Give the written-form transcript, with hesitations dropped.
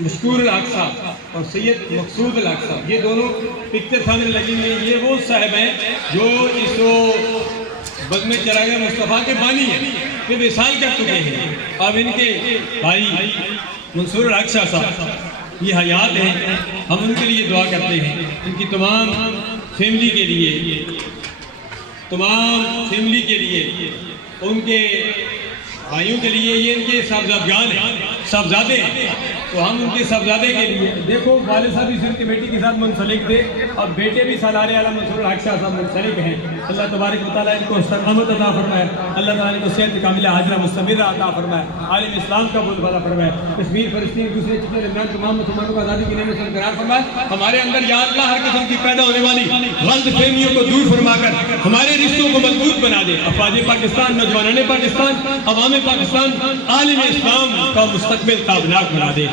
مشکور الحق صاحب اور سید مقصود الحق صاحب، یہ دونوں پکچر سامنے لگی ہوئی ہیں۔ یہ وہ صاحب ہیں جو اس بزم چراغ مصطفیٰ کے بانی ہیں، یہ وصال کر چکے ہیں۔ اب ان کے بھائی منصور الحق شاہ صاحب یہ حیات ہیں، ہم ان کے لیے دعا کرتے ہیں، ان کی تمام فیملی کے لیے، تمام فیملی کے لیے، ان کے بھائیوں کے لیے، یہ ان کے صاحبزادگان ہیں، صاحبزادے ہیں، تو ہم ان کے صاحبزادے کے لیے، دیکھو والد صاحب اس کمیٹی کے ساتھ منسلک تھے اور بیٹے بھی سالار اعلیٰ منصور الحق شاہ صاحب منسلک ہیں۔ اللہ تبارک و تعالیٰ ان کو استقامت عطا فرمائے، اللہ تعالیٰ ان کو صحت کاملہ حاضرہ مستمرہ عطا فرمائے، عالم اسلام کا بول بالا فرمائے، کشمیر فلسطین دوسرے چکے لبنان تمام مسلمانوں کو آزادی کی نعمت سے برقرار فرمائے۔ ہمارے اندر یا اللہ ہر قسم کی پیدا ہونے والی غلط فہمیوں کو دور فرما کر ہمارے رشتوں کو مضبوط بنا دے، افواج پاکستان، نوجوانان پاکستان، عوام پاکستان، عالم اسلام کا مستقبل تابناک بنا دے۔